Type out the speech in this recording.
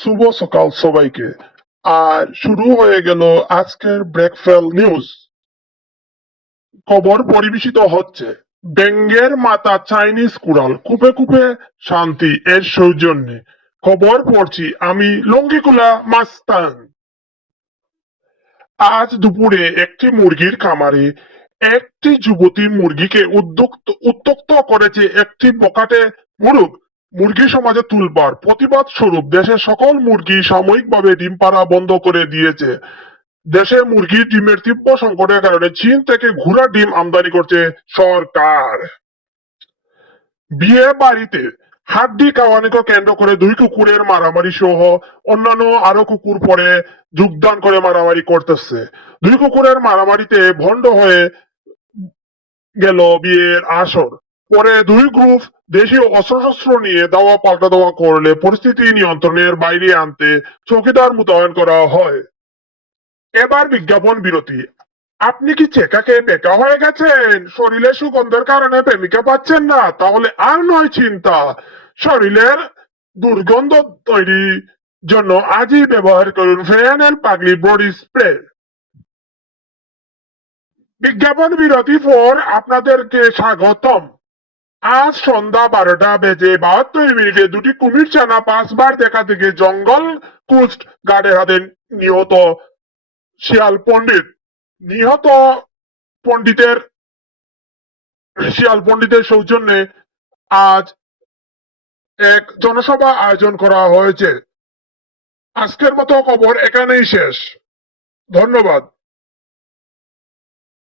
শুভ সকাল সবাইকে। আর শুরু হয়ে গেল আজকের ব্রেকফেল নিউজ। খবর পরিবেশিত হচ্ছে। ব্যঙ্গের মাতা চাইনিজ কুড়াল কুপে কুপে শান্তি এর সৌজন্যে। খবর পড়ছি আমি লঙ্গিকুলা মাস্তান। আজ দুপুরে একটি মুরগির খামারে একটি যুবতী মুরগিকে উদ্যুক্ত উত্তক্ত করেছে একটি বকাটে মুরগ মুরগি সমাজে তুলবার প্রতিবাদ স্বরূপ দেশের সকল মুরগি সাময়িকভাবে ডিম পাড়া বন্ধ করে দিয়েছে। দেশে মুরগির ডিমের তীব্র সংকটের কারণে চীন থেকে ঘোড়া ডিম আমদানি করছে সরকার। বিয়ে বাড়িতে হাড্ডি কাওয়ানিকে কেন্দ্র করে দুই কুকুরের মারামারি সহ অন্যান্য আরও কুকুর পরে যোগদান করে মারামারি করতেছে। দুই কুকুরের মারামারিতে ভণ্ড হয়ে গেল বিয়ের আসর। পরে দুই গ্রুপ দেশীয় অস্ত্রশস্ত্র নিয়ে দাওয়া পাল্টা দেওয়া করলে পরিস্থিতি নিয়ন্ত্রণের বাইরে আনতে চৌকিদার মোতায়েন করা হয়। এবার বিজ্ঞাপন বিরতি। আপনি কি চেকাকে বেকা হয়ে গেছেন? শরীরে সুগন্ধের কারণে প্রেমিকা পাচ্ছেন না, তাহলে আর নয় চিন্তা। শরীরের দুর্গন্ধ তৈরি জন্য আজই ব্যবহার করুন ফেয়ানেল পাগলি বডি স্প্রে। বিজ্ঞাপন বিরতি পর আপনাদেরকে স্বাগতম। আজ সন্ধ্যা বারোটা বেজে বাহাত্তর মিনিটে দুটি কুমির চানা পাঁচবার দেখা থেকে জঙ্গল কুস্ট গার্ডের হাতে নিহত শিয়াল পণ্ডিত। নিহত পণ্ডিতের, শিয়াল পণ্ডিতের সৌজন্যে আজ এক জনসভা আয়োজন করা হয়েছে। আজকের মতো খবর এখানেই শেষ। ধন্যবাদ।